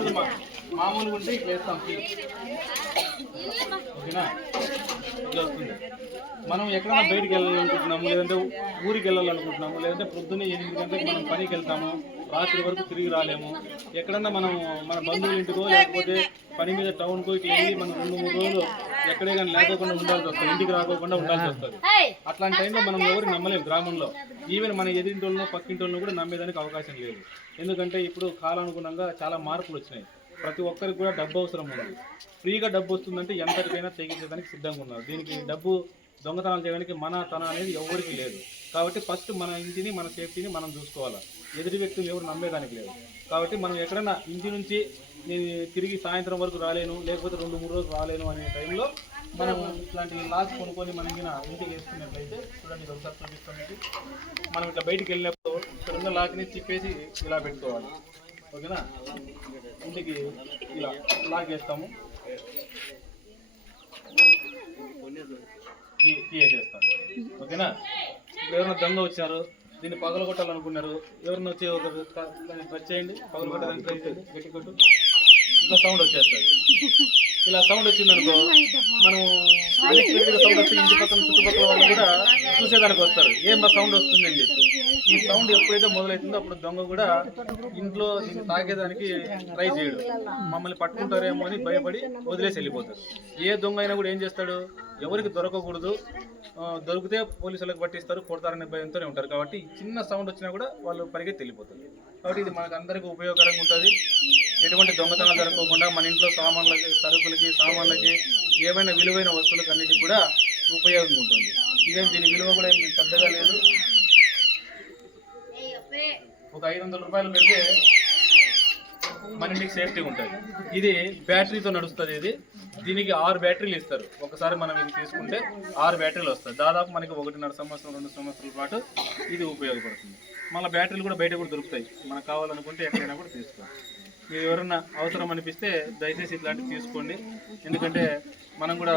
వస్తుంది మామూలుగా ఉంటే ఇట్లా వేస్తాం ఓకేనా, ఇట్లా వస్తుంది. మనం ఎక్కడైనా బయటికి వెళ్ళాలనుకుంటున్నాము, లేదంటే ఊరికి వెళ్ళాలనుకుంటున్నాము, లేదంటే పొద్దున్నే 8 గంటలకు మనం పనికి వెళ్తాము, రాత్రి వరకు తిరిగి రాలేము. ఎక్కడన్నా మనం మన బంధువుల ఇంటికో లేకపోతే పని మీద టౌన్కో ఇట్లా వెళ్ళి మనం 2-3 రోజులు ఎక్కడే కానీ లేకోకుండా ఉండాల్సి వస్తుంది, ఇంటికి రాకోకుండా ఉండాల్సి వస్తుంది. అట్లాంటి టైంలో మనం ఎవరికి నమ్మలేము గ్రామంలో. ఈవెన్ మన ఎదిరింటోళ్ళను పక్కింటోళ్ళను కూడా నమ్మేదానికి అవకాశం లేదు. ఎందుకంటే ఇప్పుడు కాలానుగుణంగా చాలా మార్పులు వచ్చినాయి. ప్రతి ఒక్కరికి కూడా డబ్బు అవసరం ఉంది. ఫ్రీగా డబ్బు వస్తుందంటే ఎంతటికైనా తెగించడానికి సిద్ధంగా ఉన్నారు. దీనికి డబ్బు దొంగతనాలు చేయడానికి తన అనేది ఎవరికి లేదు. కాబట్టి ఫస్ట్ మన ఇంటిని మన సేఫ్టీని మనం చూసుకోవాలి. ఎదుటి వ్యక్తులు ఎవరు నమ్మేదానికి లేదు. కాబట్టి మనం ఎక్కడైనా ఇంటి నుంచి నేను తిరిగి సాయంత్రం వరకు రాలేను, లేకపోతే 2-3 రోజులు రాలేను అనే టైంలో మనం ఇట్లాంటి లాస్ కొనుక్కొని మన ఇంటికి వేసుకున్నట్లయితే చూడండి, ఒకసారి చూపిస్తానికి మనం ఇట్లా బయటికి వెళ్ళినప్పుడు ఇక్కడ ఉన్న లాక్ని తిప్పేసి ఇలా పెట్టుకోవాలి. ఓకేనా, ఇంటికి ఇలా లాక్ వేస్తాము, చేస్తాను. ఓకేనా, ఇప్పుడు ఎవరైనా దొంగ వచ్చారు, దీన్ని పగలగొట్టాలనుకున్నారు, ఎవరైనా వచ్చి ఒక దాన్ని టచ్ చేయండి, పగలగొట్టడానికి ట్రై చేయండి, గట్టి కొట్టు, ఇట్లా సౌండ్ వచ్చేస్తుంది. ఇలా సౌండ్ వచ్చిందనుకో మనం అన్ఎక్స్పెక్టెడ్గా సౌండ్ వస్తే ఇంటి పక్కన చుట్టుపక్కల వాళ్ళు కూడా చూసేదానికి వస్తారు, ఏం సౌండ్ వస్తుంది అని చెప్పి. ఈ సౌండ్ ఎప్పుడైతే మొదలవుతుందో అప్పుడు దొంగ కూడా ఇంట్లో దీన్ని తాగేదానికి ట్రై చేయడు, మమ్మల్ని పట్టుకుంటారేమో అని భయపడి వదిలేసి వెళ్ళిపోతారు. ఏ దొంగ అయినా కూడా ఏం చేస్తాడు, ఎవరికి దొరకకూడదు, దొరికితే పోలీసులకు పట్టిస్తారు, కొడతారనే భయంతోనే ఉంటారు. కాబట్టి చిన్న సౌండ్ వచ్చినా కూడా వాళ్ళు పరిగెత్తి వెళ్ళిపోతారు. కాబట్టి ఇది మనకు అందరికీ ఉపయోగకరంగా ఉంటుంది. ఎటువంటి దొంగతనాలు జరగకుండా మన ఇంట్లో సామాన్లకి, సరుకులకి, సామాన్లకి, ఏమైనా విలువైన వస్తువులకు అన్నిటికీ కూడా ఉపయోగంగా ఉంటుంది. ఇదేం దీని విలువ కూడా ఏం పెద్దగా లేదు. ఒక 500 రూపాయలు పెడితే మన ఇంటికి సేఫ్టీ ఉంటుంది. ఇది బ్యాటరీతో నడుస్తుంది. దీనికి 6 బ్యాటరీలు ఇస్తారు. ఒకసారి మనం ఇది తీసుకుంటే 6 బ్యాటరీలు వస్తాయి. దాదాపు మనకి 1.5 సంవత్సరం 2 సంవత్సరాల పాటు ఇది ఉపయోగపడుతుంది. మళ్ళీ బ్యాటరీలు కూడా బయట కూడా దొరుకుతాయి, మనకు కావాలనుకుంటే ఎక్కడైనా కూడా తీసుకోండి. మీరు ఎవరన్నా అవసరం అనిపిస్తే దయచేసి ఇట్లాంటివి తీసుకోండి. ఎందుకంటే మనం కూడా